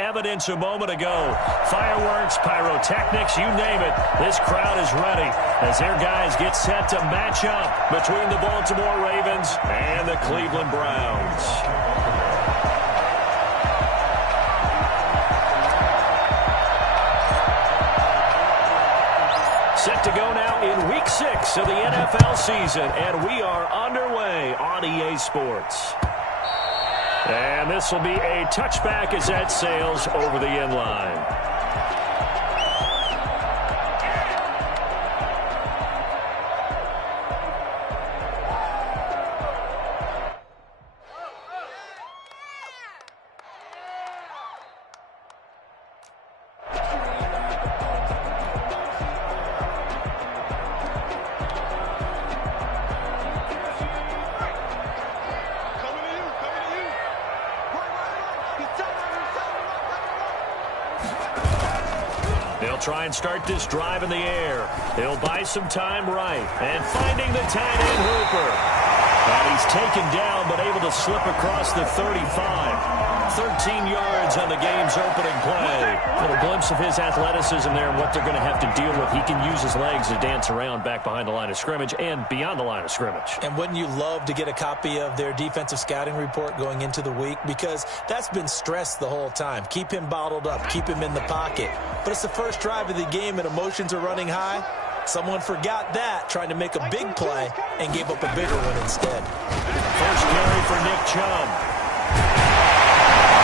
evidence a moment ago. Fireworks, pyrotechnics, you name it. This crowd is ready as their guys get set to match up between the Baltimore Ravens and the Cleveland Browns. Set to go now in Week 6 of the NFL season, and we are underway on EA Sports. And this will be a touchback as that sails over the end line. Try and start this drive in the air. He'll buy some time right. And finding the tight end Hooper. And he's taken down but able to slip across the 35. 13 yards on the game's opening play. A little glimpse of his athleticism there and what they're going to have to deal with. He can use his legs to dance around back behind the line of scrimmage and beyond the line of scrimmage. And wouldn't you love to get a copy of their defensive scouting report going into the week? Because that's been stressed the whole time. Keep him bottled up. Keep him in the pocket. But it's the first drive of the game and emotions are running high. Someone forgot that, trying to make a big play, and gave up a bigger one instead. First carry for Nick Chubb.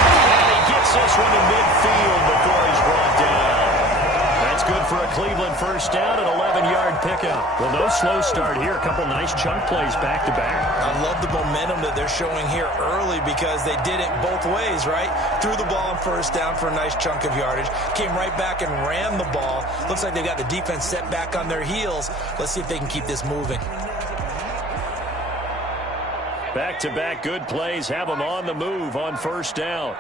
And he gets this one to midfield before he's brought down. That's good for a Cleveland first down, an 11-yard pickup. Well, no slow start here. A couple nice chunk plays back-to-back. I love the momentum that they're showing here early because they did it both ways, right? Threw the ball on first down for a nice chunk of yardage. Came right back and ran the ball. Looks like they got the defense set back on their heels. Let's see if they can keep this moving. Back-to-back good plays have them on the move on first down.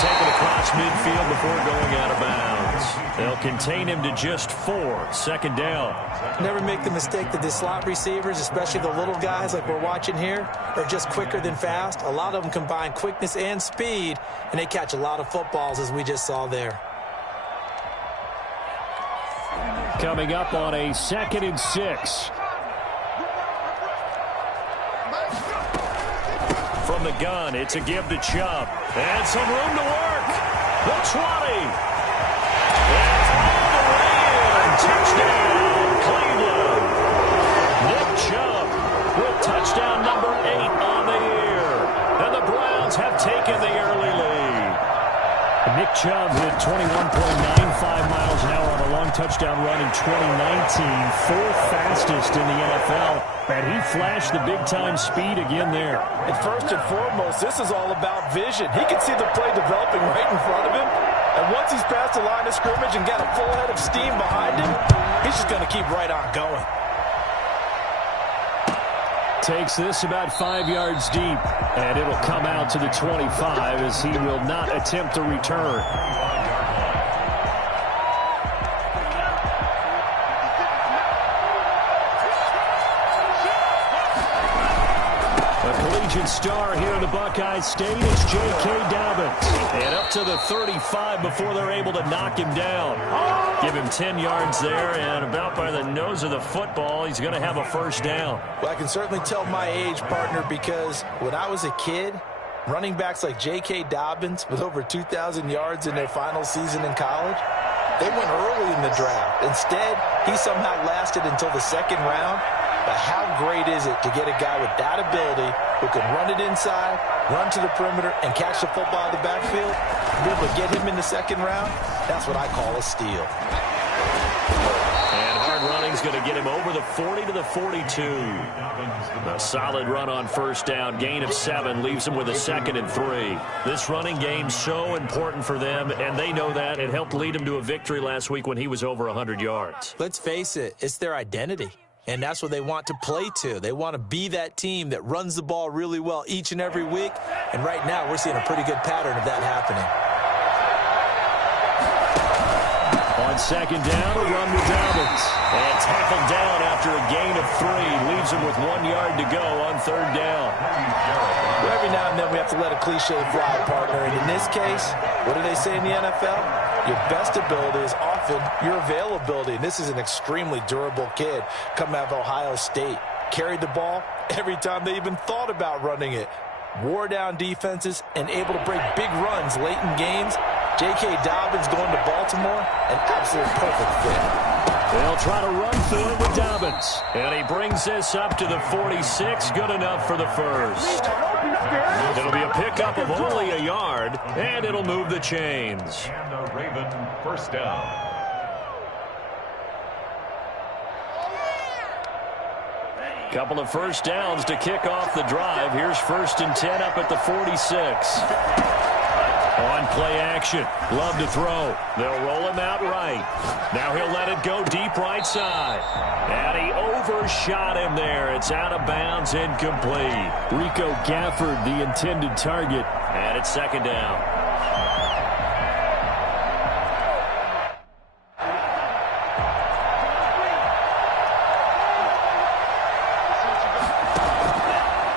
Take it across midfield before going out of bounds. They'll contain him to just 4. Second down. Never make the mistake that the slot receivers, especially the little guys like we're watching here, are just quicker than fast. A lot of them combine quickness and speed, and they catch a lot of footballs, as we just saw there. Coming up on a 2nd and 6. From the gun, it's a give to Chubb. And some room to work. The 20. That's all the way in. Touchdown, Cleveland. Nick Chubb with touchdown number 8 on the year. And the Browns have taken the early lead. Nick Chubb hit 21.95 miles an hour on a long touchdown run in 2019. 4th fastest in the NFL. And he flashed the big-time speed again there. And first and foremost, this is all about vision. He can see the play developing right in front of him. And once he's past the line of scrimmage and got a full head of steam behind him, he's just going to keep right on going. Takes this about 5 yards deep. And it'll come out to the 25 as he will not attempt to return. Star here in the Buckeye State is J.K. Dobbins. And up to the 35 before they're able to knock him down. Give him 10 yards there, and about by the nose of the football, he's going to have a first down. Well, I can certainly tell my age, partner, because when I was a kid, running backs like J.K. Dobbins with over 2,000 yards in their final season in college, they went early in the draft. Instead, he somehow lasted until the 2nd round. But how great is it to get a guy with that ability who can run it inside, run to the perimeter, and catch the football out of the backfield? Be able to get him in the 2nd round? That's what I call a steal. And hard running's going to get him over the 40 to the 42. A solid run on first down. Gain of 7 leaves him with a 2nd and 3. This running game's so important for them, and they know that. It helped lead him to a victory last week when he was over 100 yards. Let's face it, it's their identity. And that's what they want to play to. They want to be that team that runs the ball really well each and every week. And right now, we're seeing a pretty good pattern of that happening. On second down, a run with Dobbins. And tackled down after a gain of 3. Leaves him with 1 yard to go on third down. Well, every now and then we have to let a cliche fly, partner. And in this case, what do they say in the NFL? Your best ability is often your availability. And this is an extremely durable kid coming out of Ohio State. Carried the ball every time they even thought about running it. Wore down defenses and able to break big runs late in games. J.K. Dobbins going to Baltimore, an absolute perfect fit. They'll try to run for it with Dobbins. And he brings this up to the 46. Good enough for the first. It'll be a pickup of only a yard, and it'll move the chains. And the Raven first down. Couple of first downs to kick off the drive. Here's 1st and 10 up at the 46. On play action. Love to throw. They'll roll him out right. Now he'll let it go deep right side. And he overshot him there. It's out of bounds, incomplete. Rico Gafford, the intended target. And it's second down.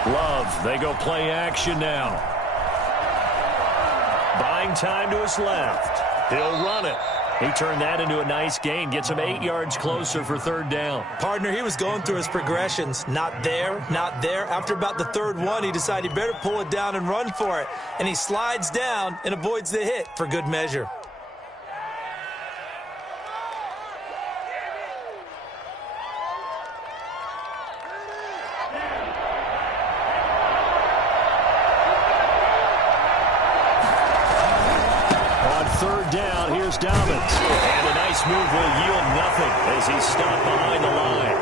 Love, they go play action now. Buying time to his left. He'll run it. He turned that into a nice gain. Gets him 8 yards closer for third down. Partner, he was going through his progressions. Not there, not there. After about the third one, he decided he better pull it down and run for it. And he slides down and avoids the hit for good measure. Third down, here's Dobbins. And a nice move will yield nothing as he's stopped behind the line.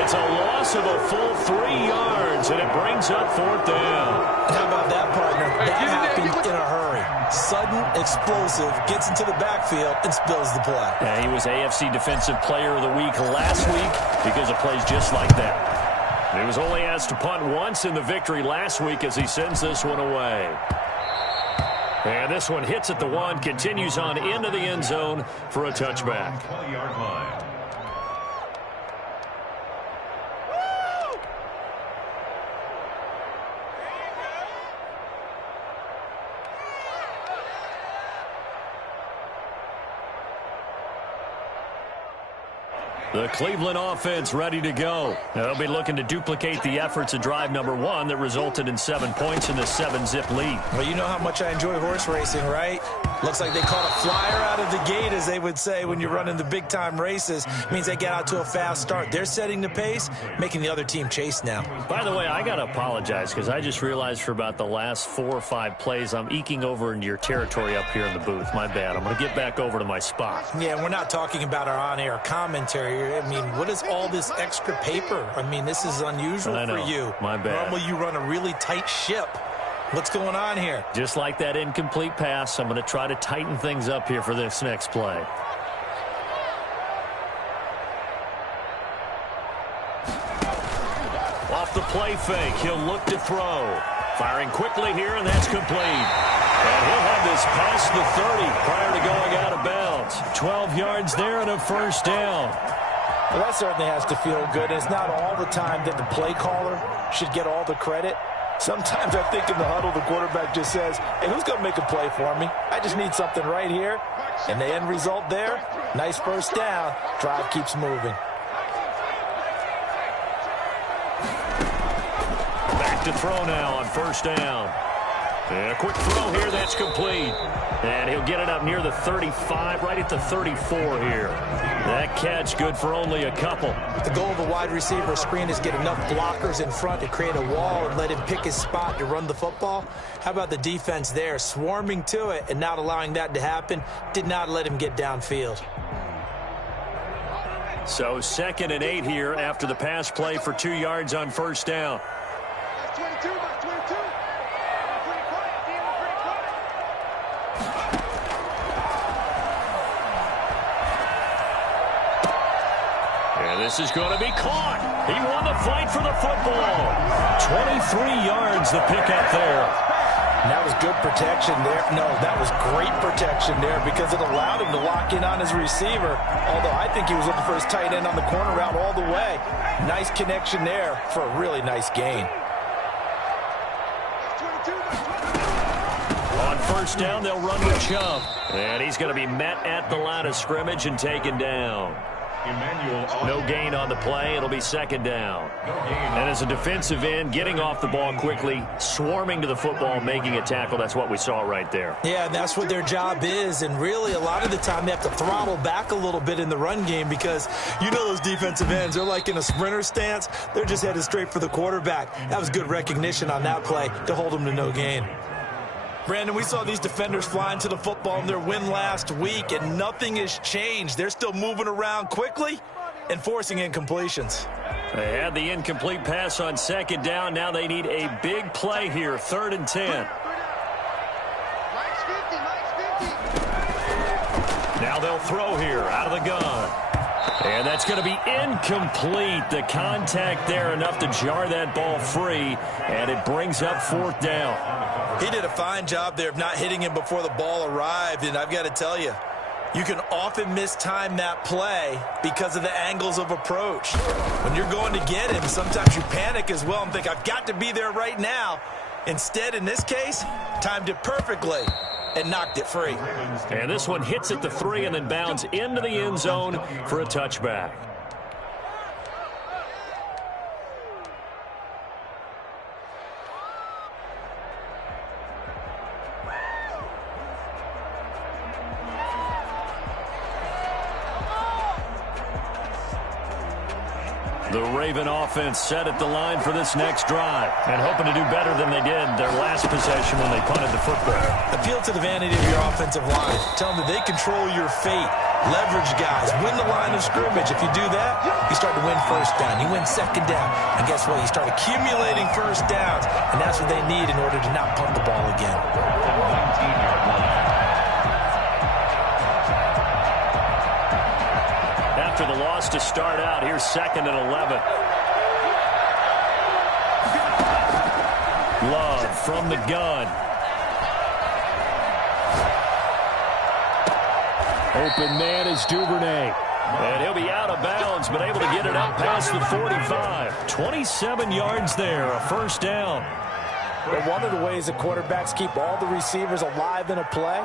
It's a loss of a full 3 yards, and it brings up fourth down. How about that, partner? That happened in a hurry. Sudden, explosive, gets into the backfield, and spills the play. Yeah, he was AFC Defensive Player of the Week last week because of plays just like that. And he was only asked to punt once in the victory last week as he sends this one away. And this one hits at the 1, continues on into the end zone for a touchback. 20-yard line. The Cleveland offense ready to go. They'll be looking to duplicate the efforts of drive number 1 that resulted in 7 points in the 7-zip lead. Well, you know how much I enjoy horse racing, right? Looks like they caught a flyer out of the gate, as they would say when you're running the big-time races. It means they get out to a fast start. They're setting the pace, making the other team chase now. By the way, I got to apologize because I just realized for about the last 4 or 5 plays, I'm eking over into your territory up here in the booth. My bad. I'm going to get back over to my spot. Yeah, we're not talking about our on-air commentary. I mean, what is all this extra paper? I mean, this is unusual for you. My bad. Normally you run a really tight ship. What's going on here? Just like that incomplete pass, I'm going to try to tighten things up here for this next play. Off the play fake, he'll look to throw. Firing quickly here, and that's complete. And he'll have this past the 30 prior to going out of bounds. 12 yards there and a first down. Well, that certainly has to feel good. It's not all the time that the play caller should get all the credit. Sometimes I think in the huddle, the quarterback just says, hey, who's going to make a play for me? I just need something right here. And the end result there, nice first down. Drive keeps moving. Back to throw now on first down. And a quick throw here, that's complete. And he'll get it up near the 35, right at the 34 here. That catch good for only a couple. The goal of a wide receiver screen is get enough blockers in front to create a wall and let him pick his spot to run the football. How about the defense there, swarming to it and not allowing that to happen? Did not let him get downfield. So 2nd and 8 here after the pass play for 2 yards on first down. This is going to be caught. He won the fight for the football. 23 yards the pickup there. And that was good protection there. No, that was great protection there because it allowed him to lock in on his receiver, although I think he was looking for his tight end on the corner route all the way. Nice connection there for a really nice gain. On first down, they'll run with Chubb. And he's going to be met at the line of scrimmage and taken down. No gain on the play. It'll be second down. And as a defensive end, getting off the ball quickly, swarming to the football, making a tackle, that's what we saw right there. Yeah, and that's what their job is. And really, a lot of the time, they have to throttle back a little bit in the run game because you know those defensive ends, they're like in a sprinter stance. They're just headed straight for the quarterback. That was good recognition on that play to hold them to no gain. Brandon, we saw these defenders flying to the football in their win last week, and nothing has changed. They're still moving around quickly and forcing incompletions. They had the incomplete pass on second down. Now they need a big play here, 3rd and 10. Now they'll throw here out of the gun. And that's going to be incomplete. The contact there enough to jar that ball free, and it brings up 4th down. He did a fine job there of not hitting him before the ball arrived, and I've got to tell you, you can often mistime that play because of the angles of approach. When you're going to get him, sometimes you panic as well and think, I've got to be there right now. Instead, in this case, timed it perfectly and knocked it free. And this one hits at the 3 and then bounds into the end zone for a touchback. The Raven offense set at the line for this next drive and hoping to do better than they did their last possession when they punted the football. Appeal to the vanity of your offensive line. Tell them that they control your fate. Leverage guys. Win the line of scrimmage. If you do that, you start to win first down. You win second down. And guess what? You start accumulating first downs. And that's what they need in order to not punt the ball again. 19-yard line. After the loss to start out, here's 2nd and 11. Love from the gun. Open man is Duvernay. And he'll be out of bounds, but able to get it out past the 45. 27 yards there, a first down. But one of the ways that quarterbacks keep all the receivers alive in a play,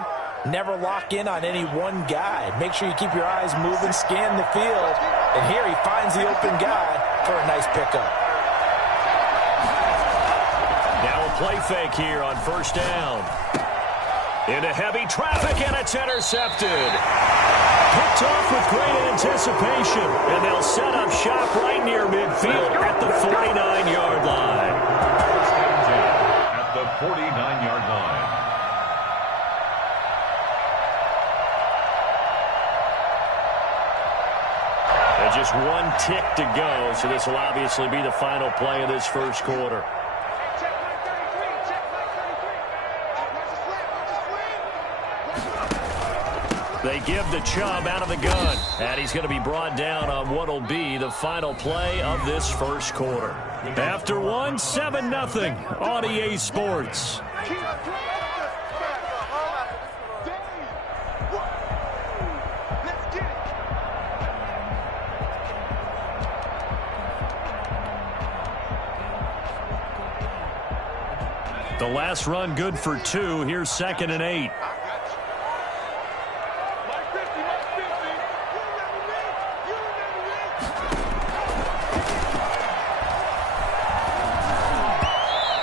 never lock in on any one guy. Make sure you keep your eyes moving, scan the field. And here he finds the open guy for a nice pickup. Now a play fake here on first down. Into heavy traffic, and it's intercepted. Picked off with great anticipation. And they'll set up shop right near midfield at the 49-yard line. At the 49-yard line. And just one tick to go, so this will obviously be the final play of this first quarter. They give the Chubb out of the gun, and he's going to be brought down on what will be the final play of this first quarter. After one, 7-0 on EA Sports. The last run good for 2. Here's 2nd and 8.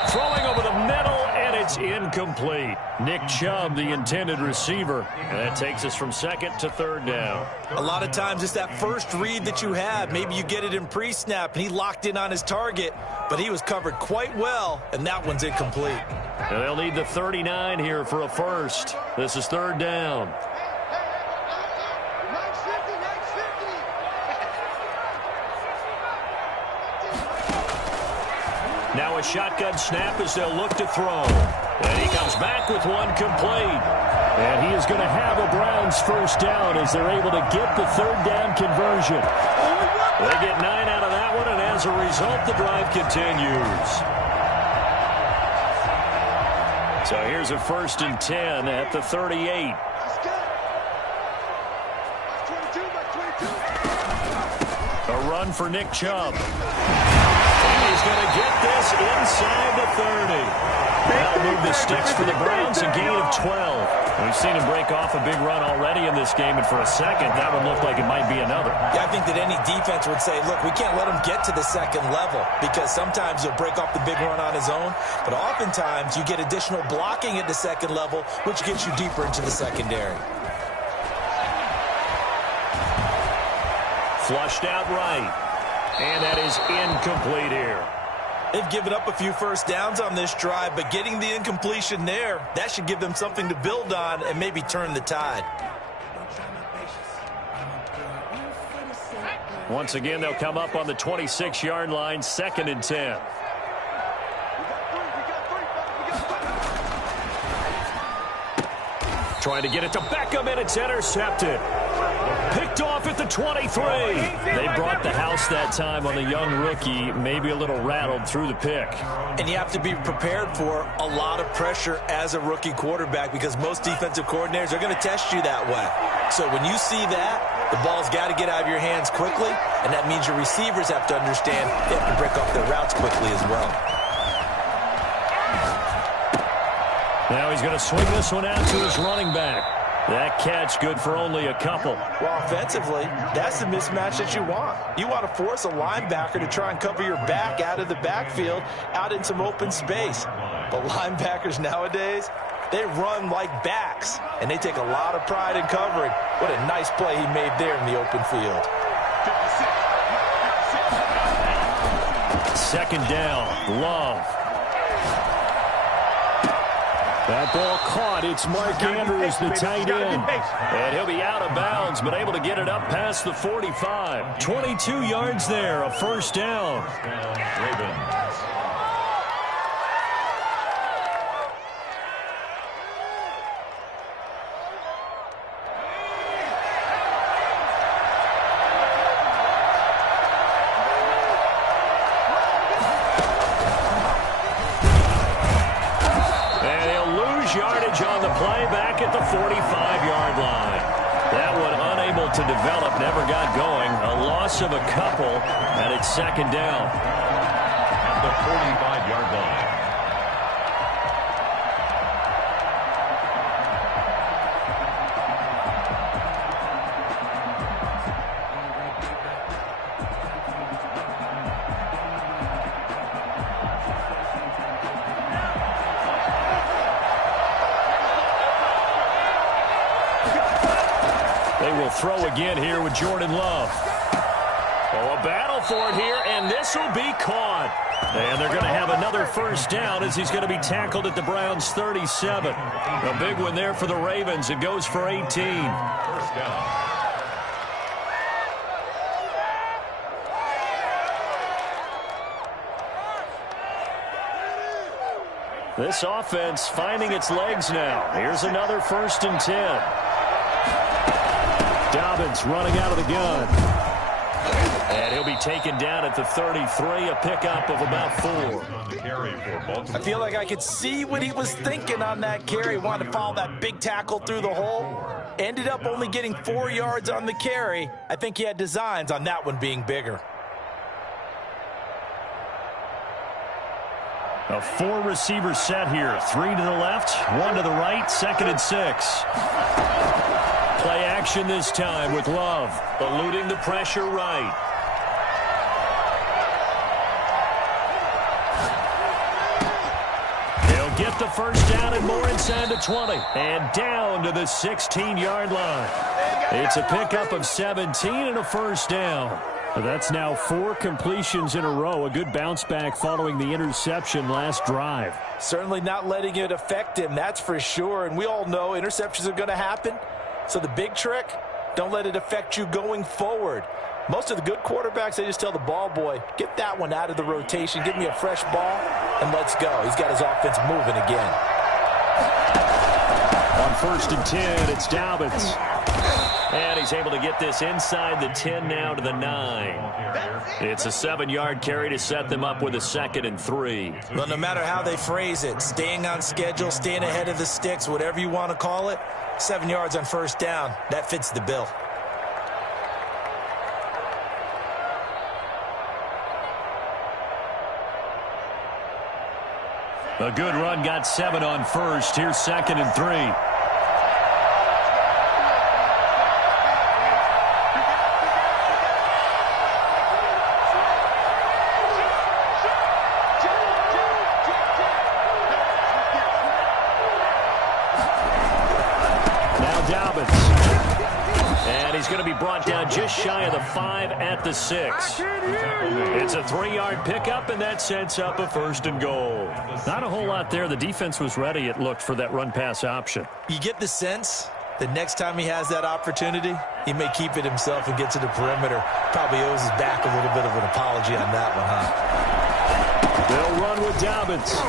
Throwing over the middle, and it's incomplete. Nick Chubb, the intended receiver. And that takes us from 2nd to 3rd down. A lot of times it's that first read that you have. Maybe you get it in pre-snap, and he locked in on his target, but he was covered quite well, and that one's incomplete. And they'll need the 39 here for a first. This is 3rd down. Now a shotgun snap as they'll look to throw. And he comes back with one complete. And he is going to have a Browns first down as they're able to get the 3rd down conversion. They get 9 out of that one, and as a result, the drive continues. So here's a 1st and 10 at the 38. A run for Nick Chubb. And he's going to get this inside the 30. That'll move the sticks for the Browns, a gain of 12. We've seen him break off a big run already in this game, and for a second, that would look like it might be another. Yeah, I think that any defense would say, look, we can't let him get to the second level, because sometimes he'll break off the big run on his own, but oftentimes you get additional blocking at the second level, which gets you deeper into the secondary. Flushed out right. And that is incomplete here. They've given up a few first downs on this drive, but getting the incompletion there, that should give them something to build on and maybe turn the tide. Once again, they'll come up on the 26-yard line, 2nd and 10. Trying to get it to Beckham, and it's intercepted. Picked off at the 23. They brought the house that time on the young rookie, maybe a little rattled through the pick. And you have to be prepared for a lot of pressure as a rookie quarterback, because most defensive coordinators are going to test you that way. So when you see that, the ball's got to get out of your hands quickly, and that means your receivers have to understand they have to break off their routes quickly as well. Now he's going to swing this one out to his running back. That catch good for only a couple. Well, offensively, that's the mismatch that you want. You want to force a linebacker to try and cover your back out of the backfield, out in some open space. But linebackers nowadays, they run like backs, and they take a lot of pride in covering. What a nice play he made there in the open field. 2nd down, Love. That ball caught. It's Mark Andrews, the tight end. And he'll be out of bounds, but able to get it up past the 45. 22 yards there, a 1st down. Ravens. Yardage on the play back at the 45-yard line. That one unable to develop, never got going. A loss of a couple, and it's 2nd down. At the 45-yard line. They will throw again here with Jordan Love. Oh, a battle for it here, and this will be caught. And they're going to have another 1st down as he's going to be tackled at the Browns' 37. A big one there for the Ravens. It goes for 18. 1st down. This offense finding its legs now. Here's another 1st and 10. Dobbins running out of the gun. And he'll be taken down at the 33, a pickup of about 4. I feel like I could see what he was thinking on that carry. Wanted to follow that big tackle through the hole. Ended up only getting 4 yards on the carry. I think he had designs on that one being bigger. A 4-receiver set here. 3 to the left, 1 to the right, 2nd and 6. Play action this time with Love, eluding the pressure right. He'll get the 1st down and more inside the 20. And down to the 16-yard line. It's a pickup of 17 and a 1st down. That's now 4 completions in a row. A good bounce back following the interception last drive. Certainly not letting it affect him, that's for sure. And we all know interceptions are going to happen. So the big trick, don't let it affect you going forward. Most of the good quarterbacks, they just tell the ball boy, get that one out of the rotation, give me a fresh ball, and let's go. He's got his offense moving again. On 1st and 10, it's Dobbins. And he's able to get this inside the 10 now to the 9. It's a 7-yard carry to set them up with a 2nd and 3. Well, no matter how they phrase it, staying on schedule, staying ahead of the sticks, whatever you want to call it, 7 yards on first down, that fits the bill. A good run got 7 on first. Here's 2nd and 3. Brought down just shy of the 5 at the 6. It's a 3-yard pickup, and that sets up a 1st and goal. Not a whole lot there. The defense was ready, it looked, for that run-pass option. You get the sense that next time he has that opportunity, he may keep it himself and get to the perimeter. Probably owes his back a little bit of an apology on that one, huh? They'll run with Dobbins.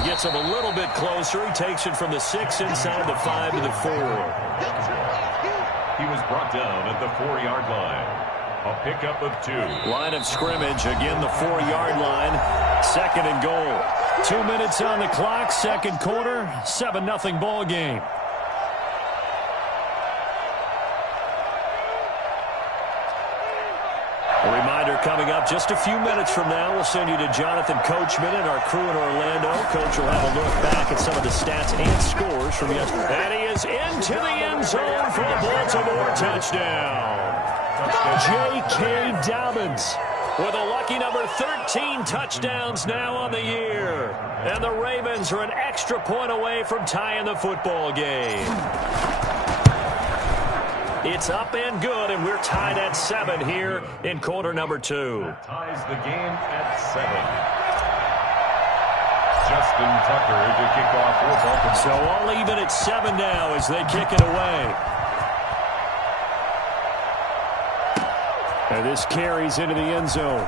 He gets him a little bit closer. He takes it from the 6 inside the 5 to the 4. He was brought down at the 4-yard line. A pickup of 2. Line of scrimmage, again the 4-yard line. 2nd and goal. 2 minutes on the clock, 2nd quarter, 7-0 ball game. A reminder coming up just a few minutes from now. We'll send you to Jonathan Coachman and our crew in Orlando. Coach will have a look back at some of the stats and scores from yesterday. And he is into the end zone for a Baltimore touchdown. J.K. Dobbins with a lucky number 13 touchdowns now on the year. And the Ravens are an extra point away from tying the football game. It's up and good, and we're tied at 7 here in quarter number 2. That ties the game at 7. Justin Tucker to kick off for Baltimore. So all even at 7 now as they kick it away. And this carries into the end zone. And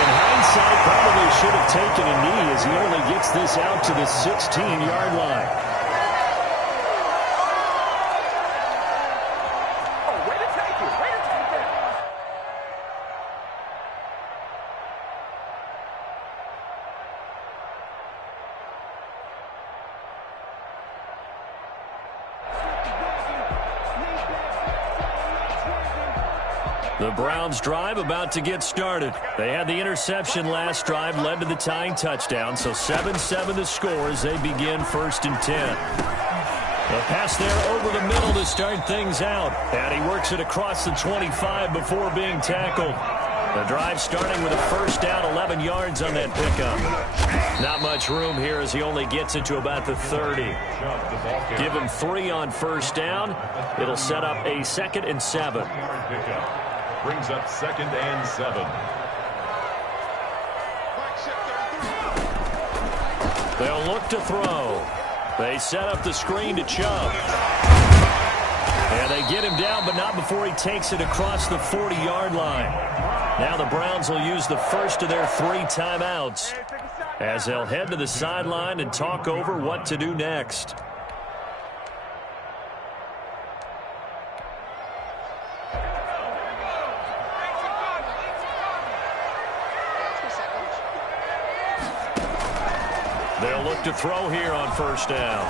in hindsight, probably should have taken a knee as he only gets this out to the 16-yard line. The Browns drive about to get started. They had the interception last drive, led to the tying touchdown, so 7-7 the score as they begin 1st and 10. A pass there over the middle to start things out, and he works it across the 25 before being tackled. The drive starting with a 1st down, 11 yards on that pickup. Not much room here as he only gets it to about the 30. Give him 3 on 1st down. It'll set up a 2nd and 7. Brings up 2nd and 7. They'll look to throw. They set up the screen to Chubb. And they get him down, but not before he takes it across the 40-yard line. Now the Browns will use the first of their 3 timeouts as they'll head to the sideline and talk over what to do next. They'll look to throw here on 1st down.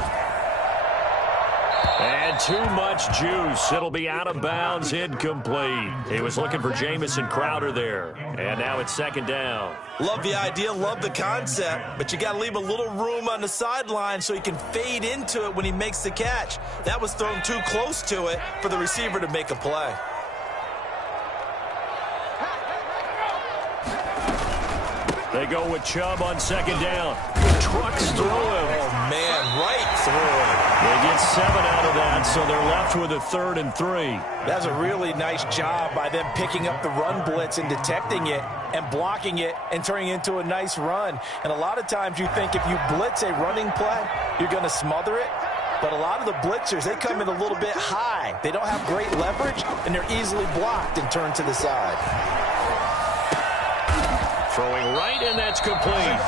And too much juice. It'll be out of bounds, incomplete. He was looking for Jamison Crowder there. And now it's 2nd down. Love the idea, love the concept, but you got to leave a little room on the sideline so he can fade into it when he makes the catch. That was thrown too close to it for the receiver to make a play. They go with Chubb on 2nd down. Trucks through him. Oh, man, right through him. They get 7 out of that, so they're left with a 3rd and 3. That's a really nice job by them picking up the run blitz and detecting it and blocking it and turning it into a nice run. And a lot of times you think if you blitz a running play, you're going to smother it. But a lot of the blitzers, they come in a little bit high. They don't have great leverage, and they're easily blocked and turned to the side. Throwing right, and that's complete.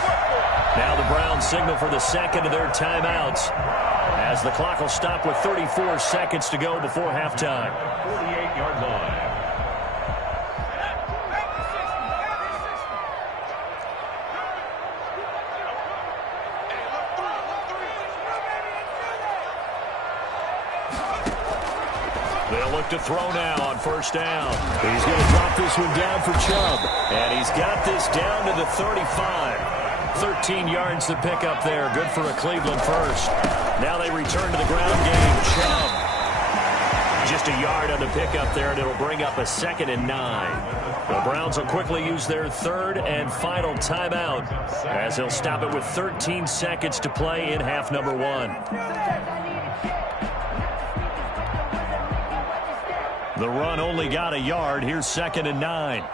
Now the Browns signal for the 2nd of their timeouts. as the clock will stop with 34 seconds to go before halftime. 48-yard line. They'll look to throw now on first down. He's going to drop this one down for Chubb. And he's got this down to the 35. 13 yards to pick up there. Good for a Cleveland first. Now they return to the ground game. Chubb. Just a yard on the pickup there, and it'll bring up a 2nd and 9. The Browns will quickly use their 3rd and final timeout as they'll stop it with 13 seconds to play in half number 1. The run only got a yard. Here's 2nd and 9.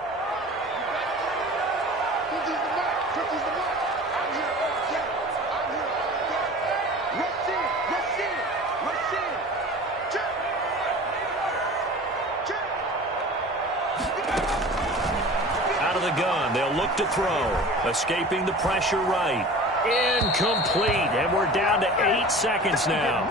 Out of the gun, they'll look to throw. Escaping the pressure right. Incomplete, and we're down to 8 seconds now.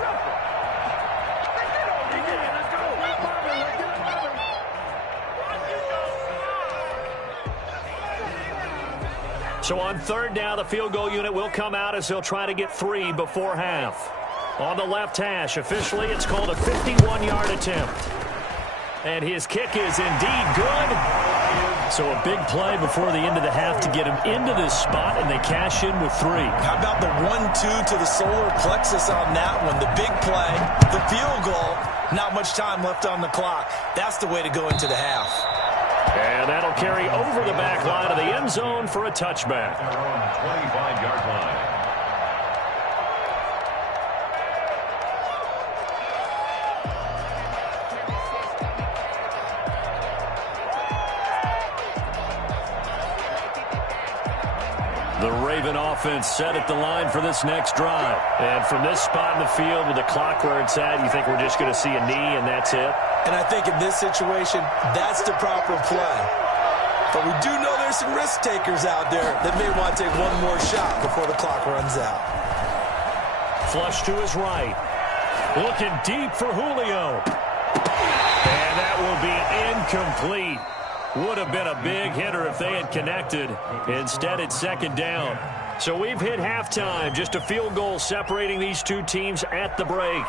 So on 3rd down, the field goal unit will come out as they'll try to get 3 before half. On the left hash, officially, it's called a 51-yard attempt. And his kick is indeed good. So a big play before the end of the half to get him into this spot, and they cash in with 3. How about the 1-2 to the solar plexus on that one? The big play, the field goal, not much time left on the clock. That's the way to go into the half. And that'll carry over the back line of the end zone for a touchback. 25-yard line. The Raven offense set at the line for this next drive. And from this spot in the field with the clock where it's at, you think we're just going to see a knee and that's it? And I think in this situation, that's the proper play. But we do know there's some risk takers out there that may want to take one more shot before the clock runs out. Flush to his right. Looking deep for Julio. And that will be incomplete. Would have been a big hitter if they had connected. Instead, it's 2nd down. So we've hit halftime. Just a field goal separating these two teams at the break.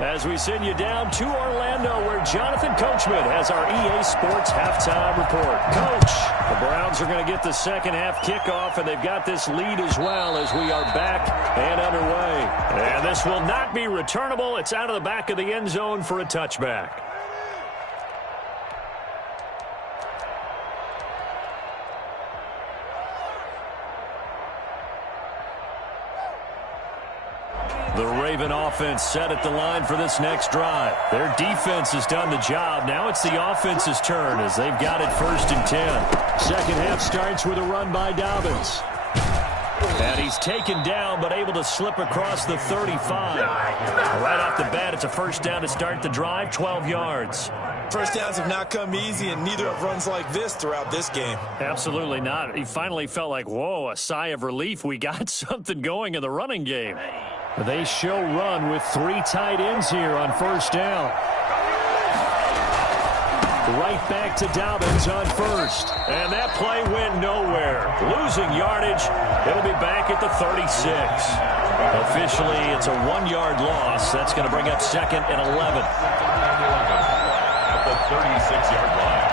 As we send you down to Orlando, where Jonathan Coachman has our EA Sports halftime report. Coach, the Browns are going to get the second half kickoff, and they've got this lead as well as we are back and underway. And this will not be returnable. It's out of the back of the end zone for a touchback. The Raven offense set at the line for this next drive. Their defense has done the job. Now it's the offense's turn as they've got it 1st and 10. Second half starts with a run by Dobbins. And he's taken down but able to slip across the 35. Right off the bat, it's a 1st down to start the drive, 12 yards. First downs have not come easy, and neither have runs like this throughout this game. Absolutely not. He finally felt like, whoa, a sigh of relief. We got something going in the running game. They show run with 3 tight ends here on 1st down. Right back to Dobbins on 1st. And that play went nowhere. Losing yardage. It'll be back at the 36. Officially, it's a 1-yard loss. That's going to bring up 2nd and 11. At the 36-yard line.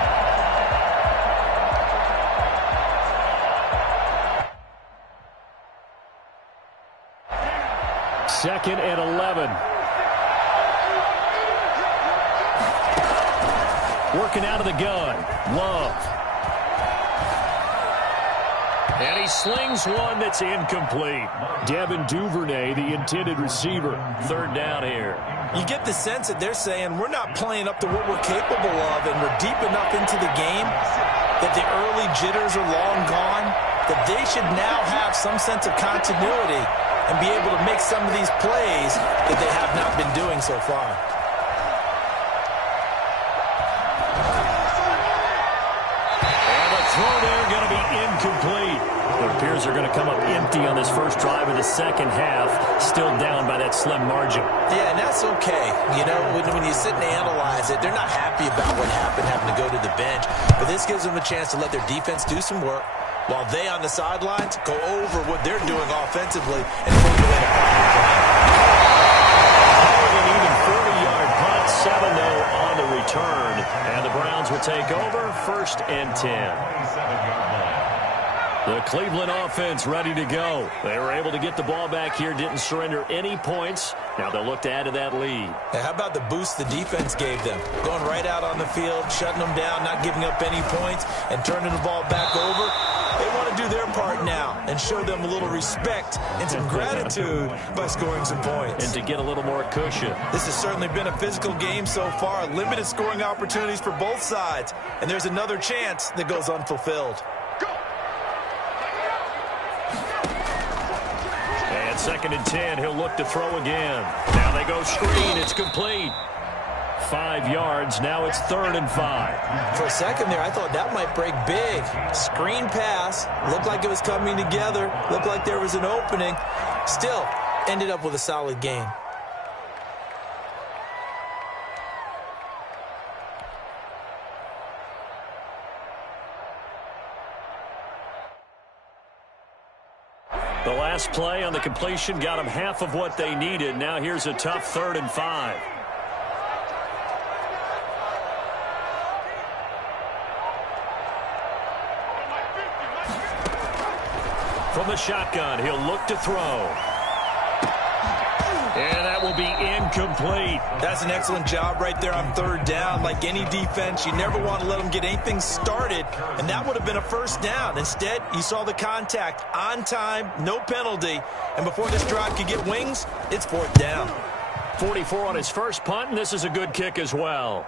Second and 11. Working out of the gun. Love. And he slings one that's incomplete. Devin Duvernay, the intended receiver. 3rd down here. You get the sense that they're saying we're not playing up to what we're capable of, and we're deep enough into the game that the early jitters are long gone, that they should now have some sense of continuity and be able to make some of these plays that they have not been doing so far. And the throw there going to be incomplete. It appears Bears are going to come up empty on this first drive of the second half, still down by that slim margin. Yeah, and that's okay. You know, when you sit and analyze it, they're not happy about what happened, having to go to the bench. But this gives them a chance to let their defense do some work while they on the sidelines go over what they're doing offensively and formulate a plan. An even 40-yard punt, 7-0 on the return. And the Browns will take over, 1st and 10. The Cleveland offense ready to go. They were able to get the ball back here, didn't surrender any points. Now they'll look to add to that lead. Now, how about the boost the defense gave them? Going right out on the field, shutting them down, not giving up any points, and turning the ball back over. They want to do their part now and show them a little respect and some gratitude by scoring some points. And to get a little more cushion. This has certainly been a physical game so far. Limited scoring opportunities for both sides. And there's another chance that goes unfulfilled. And 2nd and 10, he'll look to throw again. Now they go screen, it's complete. 5 yards, now it's 3rd and 5. For a second there, I thought that might break big. Screen pass, looked like it was coming together, looked like there was an opening. Still, ended up with a solid gain. The last play on the completion got them half of what they needed. Now here's a tough 3rd and 5. From the shotgun, he'll look to throw. And that will be incomplete. That's an excellent job right there on 3rd down. Like any defense, you never want to let them get anything started, and that would have been a 1st down. Instead, you saw the contact on time, no penalty, and before this drive could get wings, it's 4th down. 44 on his first punt, and this is a good kick as well.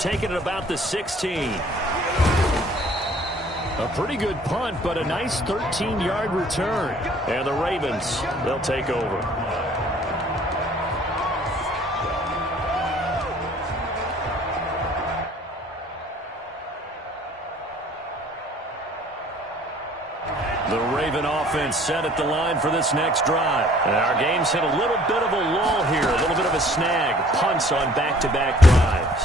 Taking it about the 16. A pretty good punt, but a nice 13-yard return. And the Ravens, they'll take over. The Raven offense set at the line for this next drive. And our game's hit a little bit of a lull here, a little bit of a snag. Punts on back-to-back drives.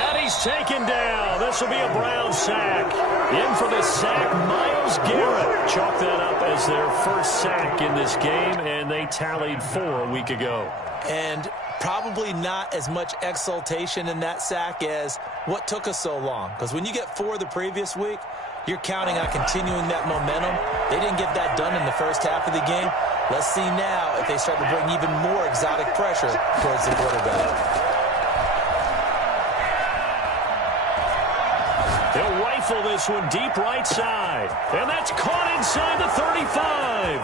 And he's taken down. This will be a Brown sack. In for the sack, Myles Garrett. Chalk that up as their first sack in this game, and they tallied 4 a week ago. And probably not as much exultation in that sack as what took us so long. Because when you get 4 the previous week, you're counting on continuing that momentum. They didn't get that done in the first half of the game. Let's see now if they start to bring even more exotic pressure towards the quarterback. He'll rifle this one deep right side. And that's caught inside the 35.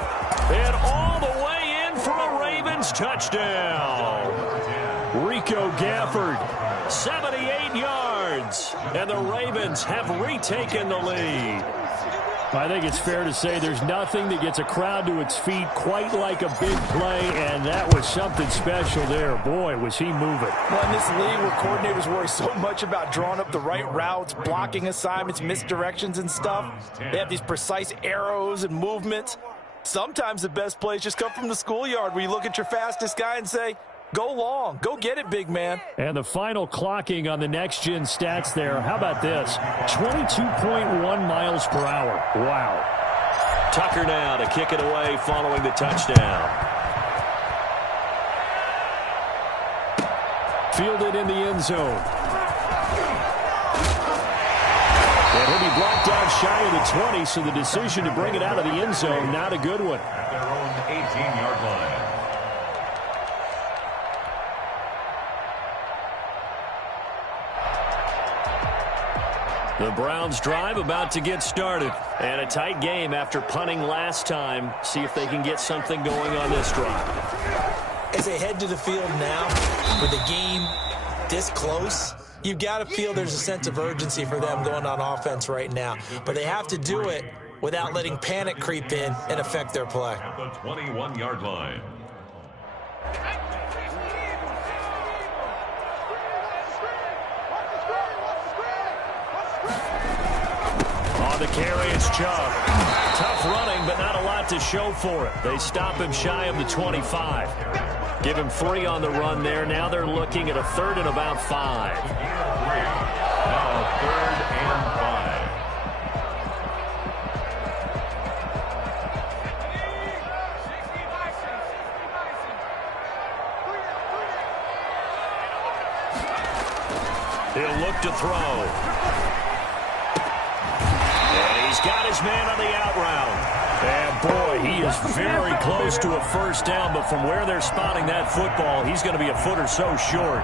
And all the way in for a Ravens touchdown. Rico Gafford, 78 yards. And the Ravens have retaken the lead. I think it's fair to say there's nothing that gets a crowd to its feet quite like a big play, and that was something special there. Boy, was he moving. Well, in this league where coordinators worry so much about drawing up the right routes, blocking assignments, misdirections and stuff, they have these precise arrows and movements. Sometimes the best plays just come from the schoolyard where you look at your fastest guy and say, go long. Go get it, big man. And the final clocking on the next-gen stats there. How about this? 22.1 miles per hour. Wow. Tucker now to kick it away following the touchdown. Fielded in the end zone. And he'll be brought down shy of the 20, so the decision to bring it out of the end zone, not a good one. At their own 18-yard line. The Browns drive about to get started. And a tight game after punting last time. See if they can get something going on this drive. As they head to the field now, with the game this close, you've got to feel there's a sense of urgency for them going on offense right now. But they have to do it without letting panic creep in and affect their play. At the 21-yard line. On On the carry, it's Chubb. Tough running, but not a lot to show for it. They stop him shy of the 25. Give him 3 on the run there. Now they're looking at a 3rd and about 5. Now 3rd and 5. He'll look to throw. And he's got his man on the out route. And boy, he is very close to a first down, but from where they're spotting that football, he's going to be a foot or so short.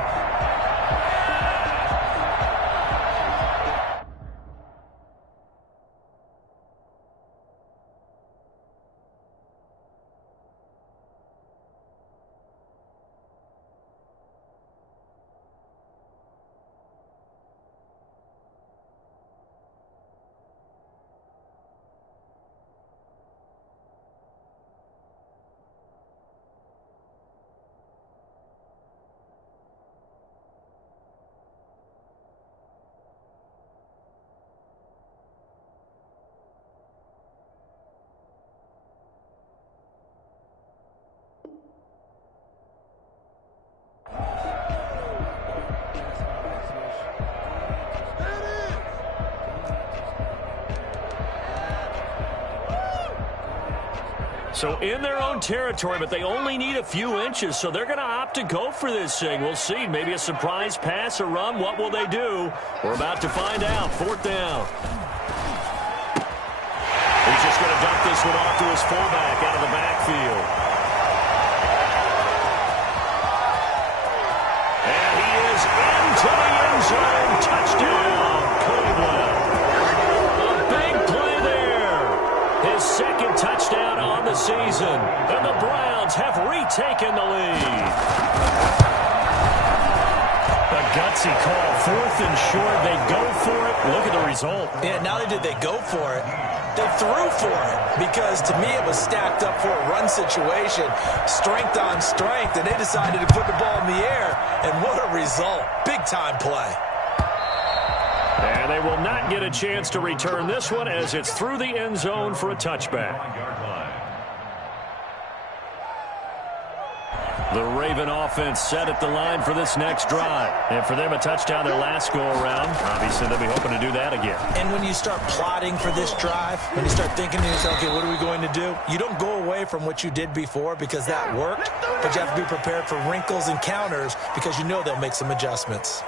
So in their own territory, but they only need a few inches, so they're going to opt to go for this thing. We'll see. Maybe a surprise pass or run. What will they do? We're about to find out. 4th down. He's just going to dump this one off to his fullback out of the backfield. And he is into the end zone. Touchdown, Cleveland. A big play there. His 2nd touchdown on the season. And the Browns have retaken the lead. A gutsy call. 4th and short. They go for it. Look at the result. Yeah, not only did they go for it, they threw for it, because to me it was stacked up for a run situation, strength on strength, and they decided to put the ball in the air, and what a result. Big-time play. And they will not get a chance to return this one as it's through the end zone for a touchback. The Raven offense set at the line for this next drive. And for them, a touchdown their last go-around. Obviously, they'll be hoping to do that again. And when you start plotting for this drive, when you start thinking to yourself, okay, what are we going to do? You don't go away from what you did before because that worked, but you have to be prepared for wrinkles and counters because you know they'll make some adjustments.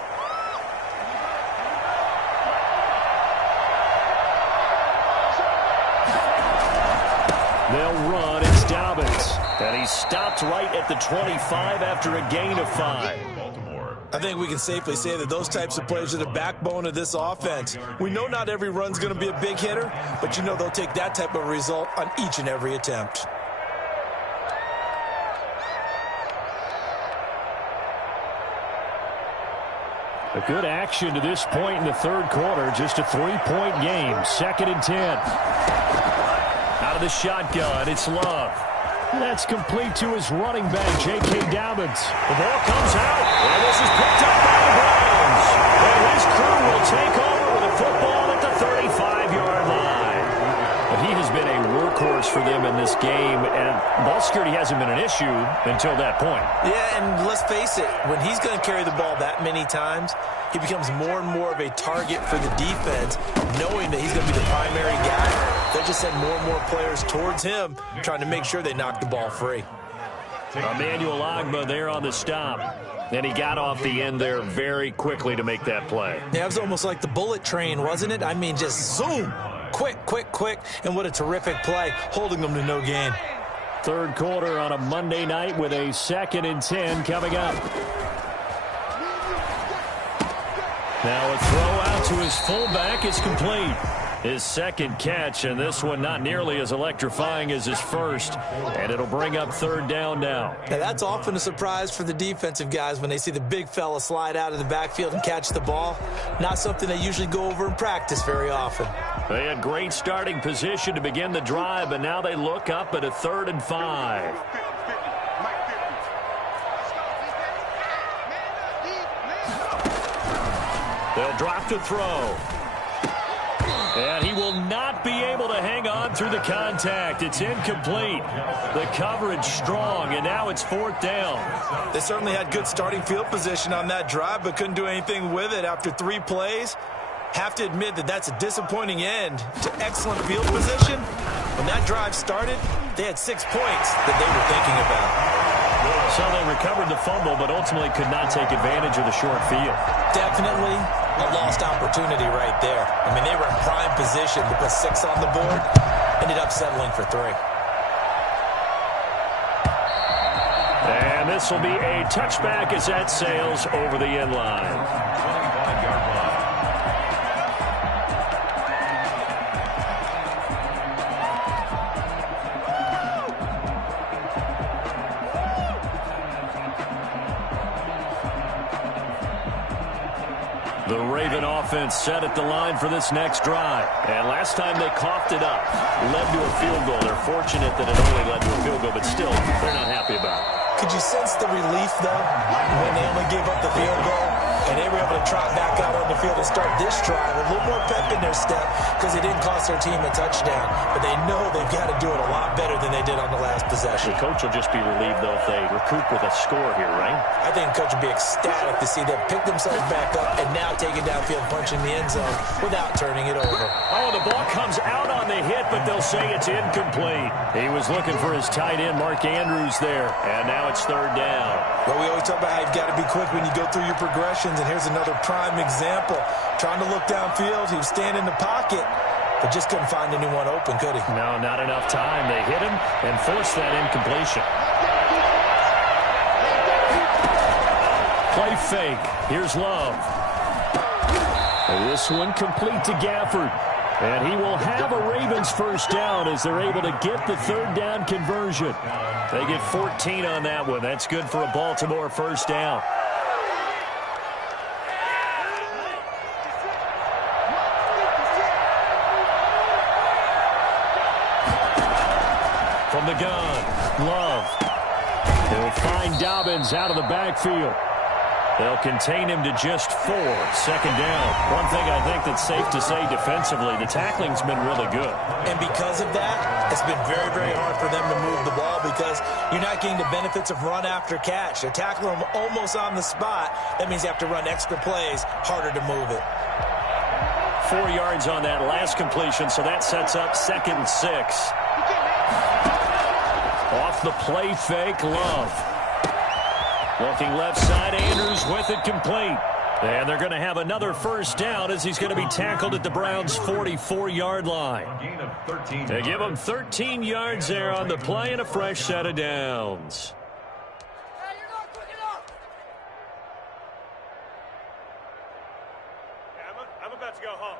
They'll run. It's Dobbins. And he stopped right at the 25 after a gain of 5. I think we can safely say that those types of plays are the backbone of this offense. We know not every run's going to be a big hitter, but you know they'll take that type of result on each and every attempt. A good action to this point in the 3rd quarter. Just a 3-point game. 2nd and 10. Out of the shotgun, it's Love. That's complete to his running back, J.K. Dobbins. The ball comes out, and this is picked up by the Browns. And his crew will take over with a football at the 35-yard line. But he has been a workhorse for them in this game, and ball security hasn't been an issue until that point. Yeah, and let's face it, when he's going to carry the ball that many times, he becomes more and more of a target for the defense, knowing that he's going to be the primary guy. They'll just send more and more players towards him, trying to make sure they knock the ball free. Emmanuel Ogbah there on the stop. And he got off the end there very quickly to make that play. Yeah, it was almost like the bullet train, wasn't it? I mean, just zoom. Quick, quick, quick. And what a terrific play, holding them to no gain. 3rd quarter on a Monday night with a 2nd and 10 coming up. Now a throw out to his fullback is complete. His 2nd catch, and this one not nearly as electrifying as his first. And it'll bring up 3rd down now. Now that's often a surprise for the defensive guys when they see the big fella slide out of the backfield and catch the ball. Not something they usually go over in practice very often. They had great starting position to begin the drive, but now they look up at a 3rd and 5. They'll drop to throw. And he will not able to hang on through the contact. It's incomplete. The coverage strong, and now it's fourth down. They certainly had good starting field position on that drive, but couldn't do anything with it after 3 plays. Have to admit that that's a disappointing end to excellent field position. When that drive started, they had 6 points that they were thinking about. So they recovered the fumble, but ultimately could not take advantage of the short field. Definitely a lost opportunity right there. I mean, they were in prime position to put 6 on the board. Ended up settling for 3. And this will be a touchback as that sails over the end line. 25-yard line. The Raven offense set at the line for this next drive. And last time they coughed it up, led to a field goal. They're fortunate that it only led to a field goal, but still, they're not happy about it. Could you sense the relief, though, when they only gave up the field goal and they were able to trot back out on the field and start this drive? A little more pep in their step because it didn't cost their team a touchdown. But they know they've got to do it a lot better than they did on the last possession. The coach will just be relieved, though, if they recoup with a score here, right? I think the coach would be ecstatic to see them pick themselves back up and now take it downfield, punching the end zone without turning it over. Oh, the ball comes out on the hit, but they'll say it's incomplete. He was looking for his tight end, Mark Andrews, there. And now it's third down. Well, we always talk about how you've got to be quick when you go through your progressions, and here's another prime example. Trying to look downfield, he was standing in the pocket, but just couldn't find anyone open, could he? No, not enough time. They hit him and forced that incompletion. Play fake. Here's Love. And this one complete to Gafford. And he will have a Ravens first down as they're able to get the third down conversion. They get 14 on that one. That's good for a Baltimore first down. From the gun, Love. He'll find Dobbins out of the backfield. They'll contain him to just 4. Second down. One thing I think that's safe to say defensively, the tackling's been really good. And because of that, it's been very, very hard for them to move the ball because you're not getting the benefits of run after catch. They're tackling them almost on the spot. That means you have to run extra plays, harder to move it. 4 yards on that last completion, so that sets up 2nd and 6. Off the play fake, Love. Looking left side, Andrews with it complete. And they're going to have another first down as he's going to be tackled at the Browns' 44-yard line. They give him 13 yards there on the play and a fresh set of downs. I'm about to go home.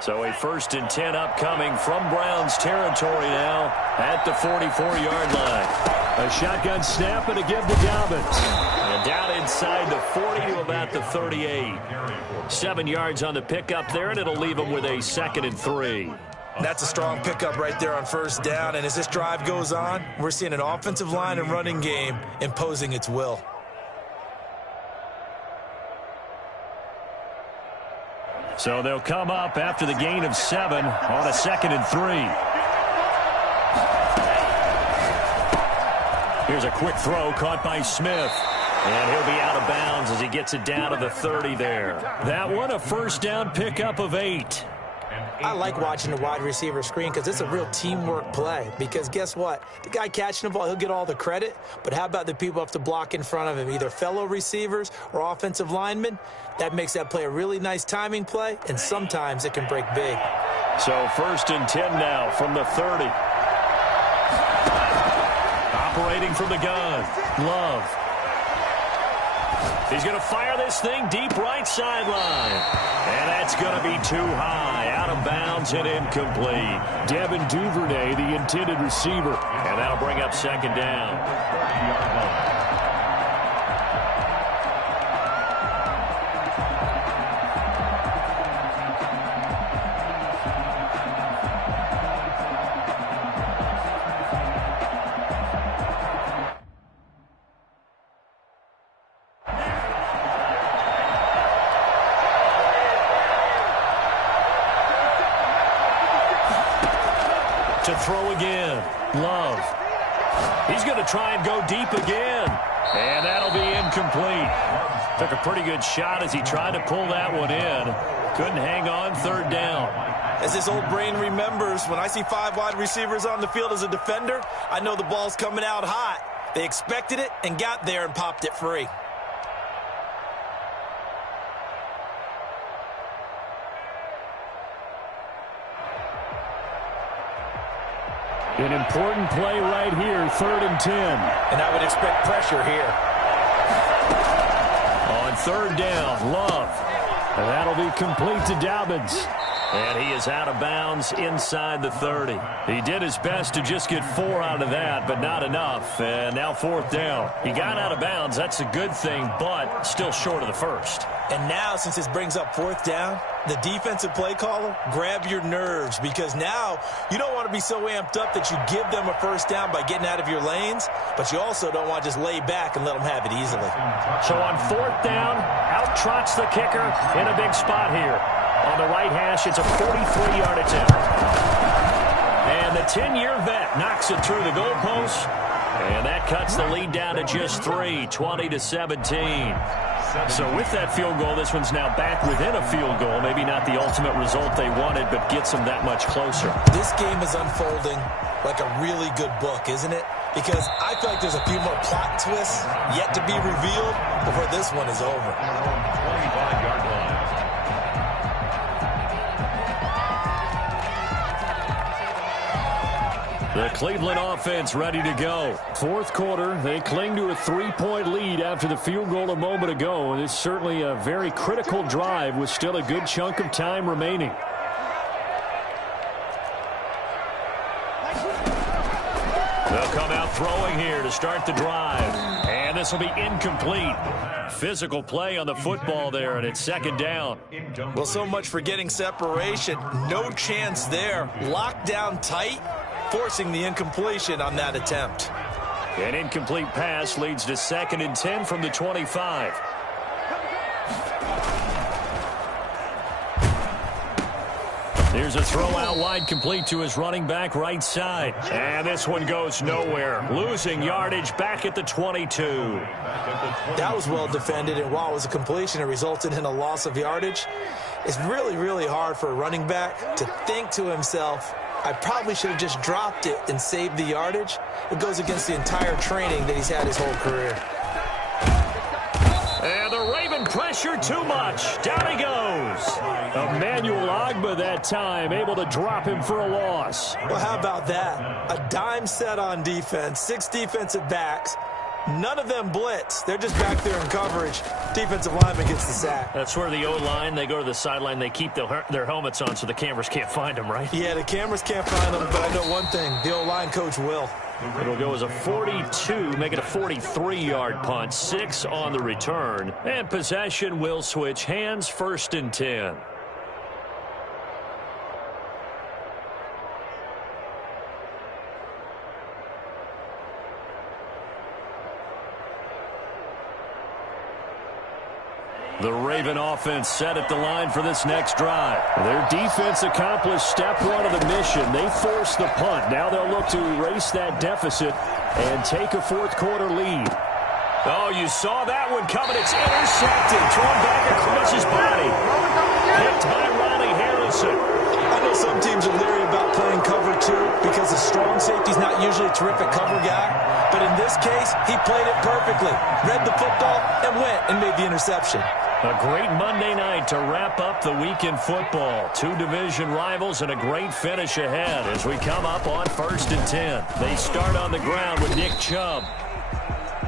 So a 1st and 10 upcoming from Browns territory now at the 44-yard line. A shotgun snap and a give to Dobbins. And down inside the 40 to about the 38. 7 yards on the pickup there, and it'll leave him with a 2nd and 3. That's a strong pickup right there on first down. And as this drive goes on, we're seeing an offensive line and running game imposing its will. So they'll come up after the gain of 7 on a 2nd and 3. Here's a quick throw caught by Smith. And he'll be out of bounds as he gets it down to the 30 there. That one a first down pickup of 8. I like watching the wide receiver screen because it's a real teamwork play. Because guess what? The guy catching the ball, he'll get all the credit. But how about the people who have to block in front of him, either fellow receivers or offensive linemen? That makes that play a really nice timing play, and sometimes it can break big. So 1st and 10 now from the 30. Operating from the gun, Love. He's going to fire this thing deep right sideline. And that's going to be too high, out of bounds and incomplete. Devin Duvernay, the intended receiver. And that'll bring up 2nd down. To throw again. Love. He's going to try and go deep again. And that'll be incomplete. Took a pretty good shot as he tried to pull that one in. Couldn't hang on. Third down. As this old brain remembers, when I see 5 wide receivers on the field as a defender, I know the ball's coming out hot. They expected it and got there and popped it free. An important play right here, 3rd and 10. And I would expect pressure here. On 3rd down, Love. And that'll be complete to Dobbins. And he is out of bounds inside the 30. He did his best to just get 4 out of that, but not enough. And now 4th down. He got out of bounds. That's a good thing, but still short of the first. And now, since this brings up 4th down, the defensive play caller, grab your nerves, because now you don't want to be so amped up that you give them a first down by getting out of your lanes, but you also don't want to just lay back and let them have it easily. So on 4th down, out trots the kicker in a big spot here. On the right hash, it's a 43-yard attempt. And the 10-year vet knocks it through the goalpost. And that cuts the lead down to just 3, 20-17. So with that field goal, this one's now back within a field goal. Maybe not the ultimate result they wanted, but gets them that much closer. This game is unfolding like a really good book, isn't it? Because I feel like there's a few more plot twists yet to be revealed before this one is over. 25-yard line. The Cleveland offense ready to go. 4th quarter, they cling to a 3-point lead after the field goal a moment ago, and it's certainly a very critical drive with still a good chunk of time remaining. They'll come out throwing here to start the drive, and this will be incomplete. Physical play on the football there, and it's 2nd down. Well, so much for getting separation. No chance there. Locked down tight, forcing the incompletion on that attempt. An incomplete pass leads to 2nd and 10 from the 25. Here's a throw out wide, complete to his running back right side. And this one goes nowhere. Losing yardage back at the 22. That was well defended, and while it was a completion, it resulted in a loss of yardage. It's really, really hard for a running back to think to himself, I probably should have just dropped it and saved the yardage. It goes against the entire training that he's had his whole career. And the Raven pressure too much. Down he goes. Emmanuel Ogbah that time, able to drop him for a loss. Well, how about that? A dime set on defense, 6 defensive backs. None of them blitz. They're just back there in coverage. Defensive lineman gets the sack. That's where the O-line, they go to the sideline, they keep their helmets on so the cameras can't find them, right? Yeah, the cameras can't find them, but I know one thing. The O-line coach will. It'll go as a 42, make it a 43-yard punt, 6 on the return. And possession will switch hands, 1st and 10. The Raven offense set at the line for this next drive. Their defense accomplished step 1 of the mission. They forced the punt. Now they'll look to erase that deficit and take a 4th quarter lead. Oh, you saw that one coming. It's intercepted. Thrown back across his body. Picked by Ronnie Harrison. I know some teams are leery about playing cover 2 because the strong safety's not usually a terrific cover guy. But in this case, he played it perfectly. Read the football and went and made the interception. A great Monday night to wrap up the week in football. 2 division rivals and a great finish ahead as we come up on 1st and 10. They start on the ground with Nick Chubb.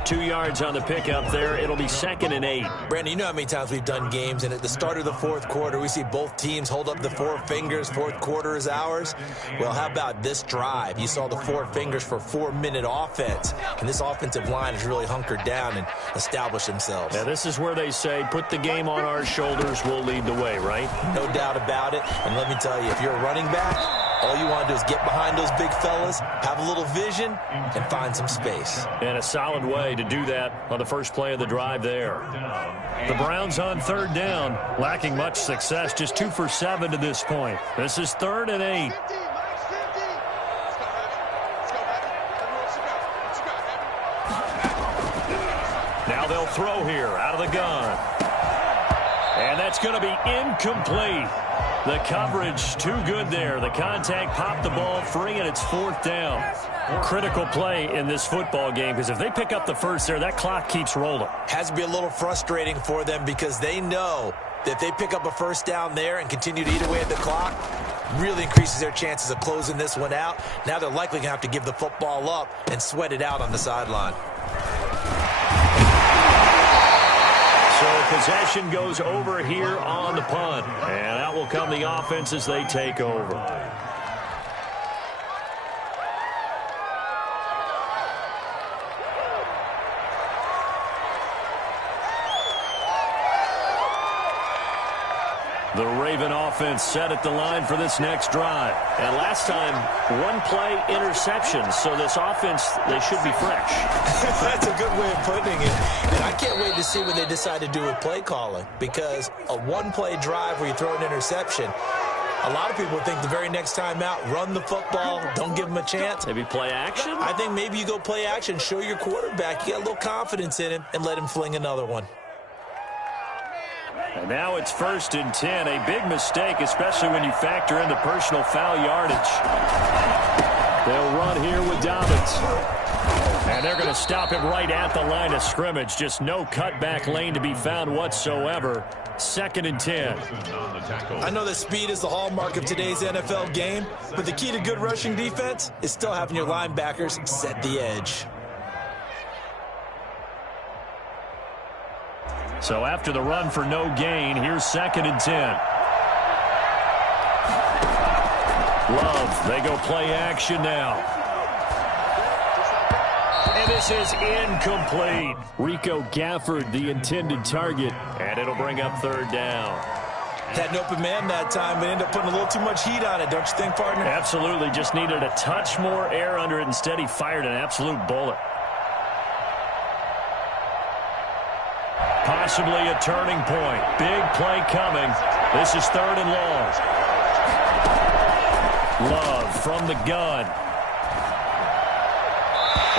2 yards on the pickup there. It'll be 2nd and 8. Brandon, you know how many times we've done games, and at the start of the 4th quarter, we see both teams hold up the 4 fingers. 4th quarter is ours. Well, how about this drive? You saw the 4 fingers for 4-minute offense, and this offensive line has really hunkered down and established themselves. Yeah, this is where they say, put the game on our shoulders, we'll lead the way, right? No doubt about it. And let me tell you, if you're a running back, all you want to do is get behind those big fellas, have a little vision, and find some space. And a solid way to do that on the first play of the drive there. The Browns on 3rd down, lacking much success, just 2 for 7 to this point. This is 3rd and 8. they'll throw here out of the gun. And that's going to be incomplete. The coverage too good there. The contact popped the ball free, and it's 4th down. Critical play in this football game, because if they pick up the first there, that clock keeps rolling. Has to be a little frustrating for them because they know that if they pick up a first down there and continue to eat away at the clock, really increases their chances of closing this one out. Now they're likely going to have to give the football up and sweat it out on the sideline. So possession goes over here on the punt. And out will come the offense as they take over. The Raven offense set at the line for this next drive. And last time, 1-play interception. So this offense, they should be fresh. That's a good way of putting it. And I can't wait to see what they decide to do with play calling. Because a 1-play drive where you throw an interception, a lot of people think the very next time out, run the football, don't give them a chance. Maybe play action? I think maybe you go play action, show your quarterback you got a little confidence in him, and let him fling another one. And now it's 1st and 10. A big mistake, especially when you factor in the personal foul yardage. They'll run here with Dobbins. And they're going to stop him right at the line of scrimmage. Just no cutback lane to be found whatsoever. 2nd and 10. I know that speed is the hallmark of today's NFL game, but the key to good rushing defense is still having your linebackers set the edge. So after the run for no gain, here's 2nd and 10. Love, they go play action now. And this is incomplete. Rico Gafford, the intended target. And it'll bring up 3rd down. Had an open man that time, but ended up putting a little too much heat on it, don't you think, partner? Absolutely. Just needed a touch more air under it. Instead, he fired an absolute bullet. Possibly a turning point. Big play coming. This is 3rd and long. Love from the gun.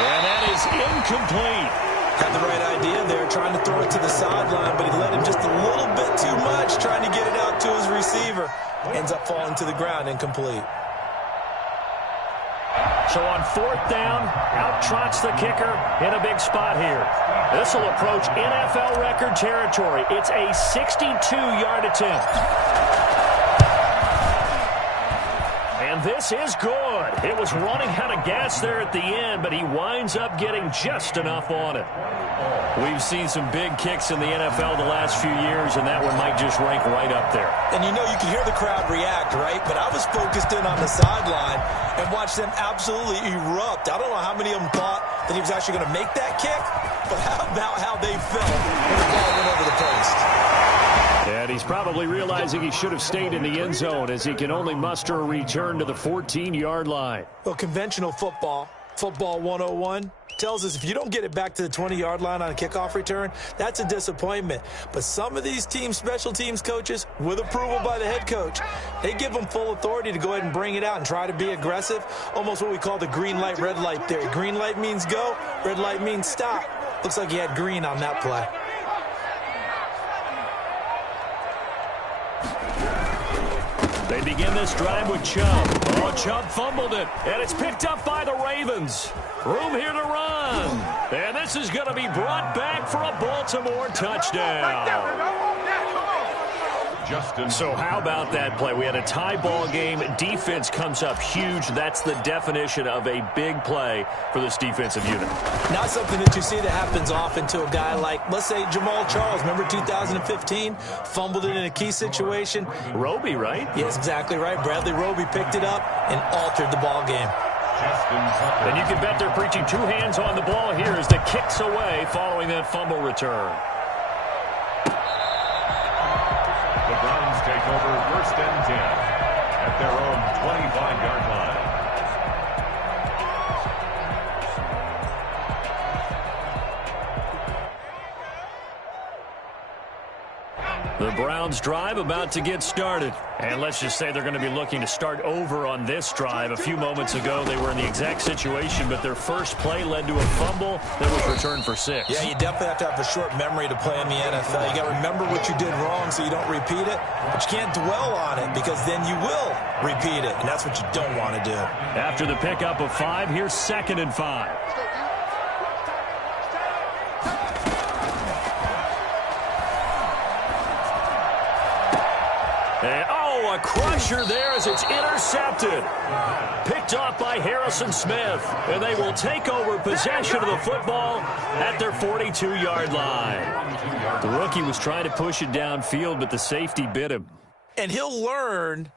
And that is incomplete. Had the right idea there, trying to throw it to the sideline, but he let him just a little bit too much, trying to get it out to his receiver. Ends up falling to the ground, incomplete. So on 4th down, out trots the kicker in a big spot here. This will approach NFL record territory. It's a 62-yard attempt. And this is good. It was running out of gas there at the end, but he winds up getting just enough on it. We've seen some big kicks in the NFL the last few years, and that one might just rank right up there. And you know, you can hear the crowd react, right? But I was focused in on the sideline and watched them absolutely erupt. I don't know how many of them thought that he was actually going to make that kick, but how about how they felt when the ball went over the post? And he's probably realizing he should have stayed in the end zone as he can only muster a return to the 14-yard line. Well, conventional football 101, tells us if you don't get it back to the 20-yard line on a kickoff return, that's a disappointment. But some of these team special teams coaches, with approval by the head coach, they give them full authority to go ahead and bring it out and try to be aggressive, almost what we call the green light, red light theory. Green light means go, red light means stop. Looks like he had green on that play. They begin this drive with Chubb. Oh, Chubb fumbled it, and it's picked up by the Ravens. Room here to run. And this is going to be brought back for a Baltimore touchdown. So how about that play? We had a tie ball game. Defense comes up huge. That's the definition of a big play for this defensive unit. Not something that you see that happens often to a guy like, let's say, Jamal Charles. Remember 2015? Fumbled it in a key situation. Roby, right? Yes, exactly right. Bradley Roby picked it up and altered the ball game. And you can bet they're preaching two hands on the ball here as the kicks away following that fumble return. The Browns take over 1st and 10 at their own 25-yard line. The Browns drive about to get started. And let's just say they're going to be looking to start over on this drive. A few moments ago, they were in the exact situation, but their first play led to a fumble that was returned for 6. Yeah, you definitely have to have a short memory to play in the NFL. You got to remember what you did wrong so you don't repeat it, but you can't dwell on it because then you will repeat it, and that's what you don't want to do. After the pickup of 5, here's 2nd and 5. And, a crusher there as it's intercepted. Picked off by Harrison Smith. And they will take over possession of the football at their 42-yard line. The rookie was trying to push it downfield, but the safety bit him. And he'll learn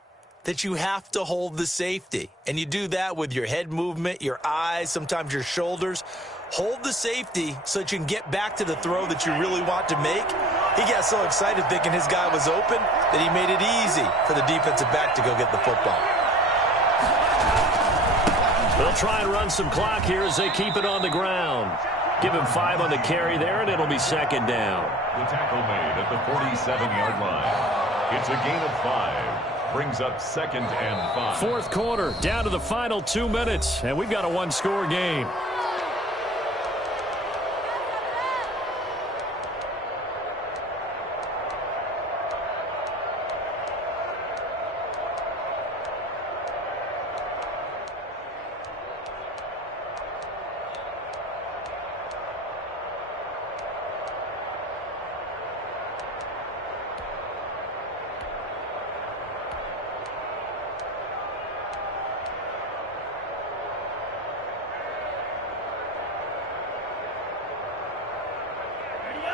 that you have to hold the safety. And you do that with your head movement, your eyes, sometimes your shoulders. Hold the safety so that you can get back to the throw that you really want to make. He got so excited thinking his guy was open that he made it easy for the defensive back to go get the football. They'll try and run some clock here as they keep it on the ground. Give him 5 on the carry there, and it'll be 2nd down. The tackle made at the 47-yard line. It's a gain of 5. Brings up 2nd and 5. Fourth quarter, down to the final 2 minutes, and we've got a one-score game.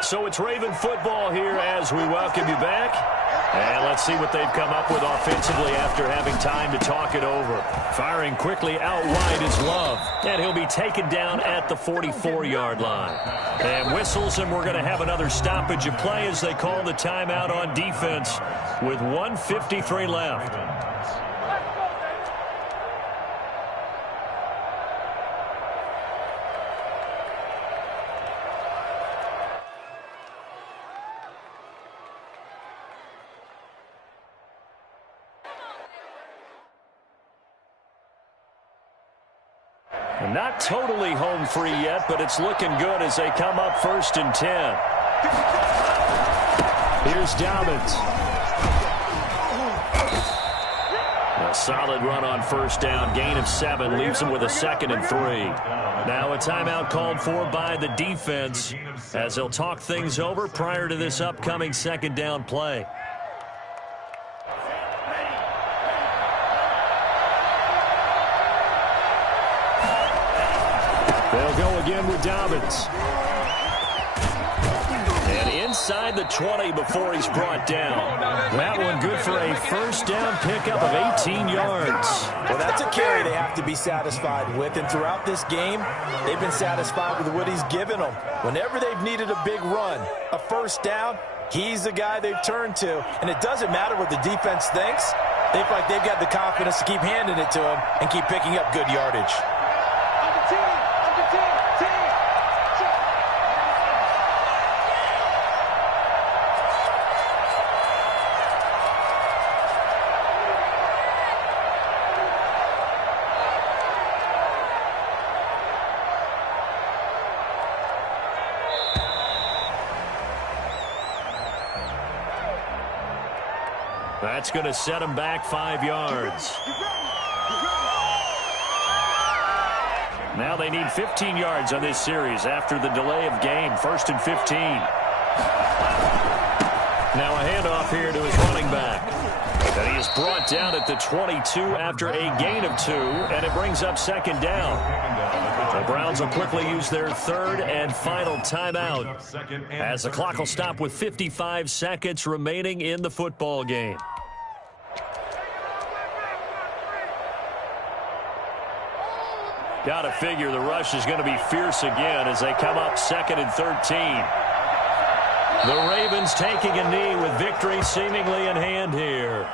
So it's Raven football here as we welcome you back. And let's see what they've come up with offensively after having time to talk it over. Firing quickly out wide is Love. And he'll be taken down at the 44-yard line. And whistles, and we're going to have another stoppage of play as they call the timeout on defense with 1:53 left. Not totally home free yet, but it's looking good as they come up 1st and 10. Here's Dobbins. A solid run on 1st down. Gain of 7 leaves them with a 2nd and 3. Now a timeout called for by the defense as they'll talk things over prior to this upcoming 2nd down play. They'll go again with Dobbins. And inside the 20 before he's brought down. That one good for a 1st down pickup of 18 yards. Well, that's a carry they have to be satisfied with. And throughout this game, they've been satisfied with what he's given them. Whenever they've needed a big run, a 1st down, he's the guy they've turned to. And it doesn't matter what the defense thinks. They feel like they've got the confidence to keep handing it to him and keep picking up good yardage. That's going to set him back 5 yards. Now they need 15 yards on this series after the delay of game. 1st and 15. Now a handoff here to his running back. And he is brought down at the 22 after a gain of 2, and it brings up 2nd down. The Browns will quickly use their 3rd and final timeout as the clock will stop with 55 seconds remaining in the football game. Got to figure the rush is going to be fierce again as they come up 2nd and 13. The Ravens taking a knee with victory seemingly in hand here.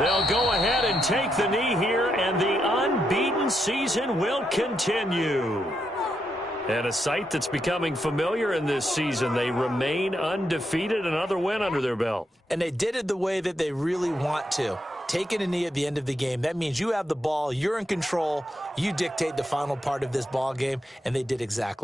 They'll go ahead and take the knee here, and the unbeaten season will continue. And a sight that's becoming familiar in this season. They remain undefeated, another win under their belt. And they did it the way that they really want to. Taking a knee at the end of the game, that means you have the ball, you're in control, you dictate the final part of this ball game, and they did exactly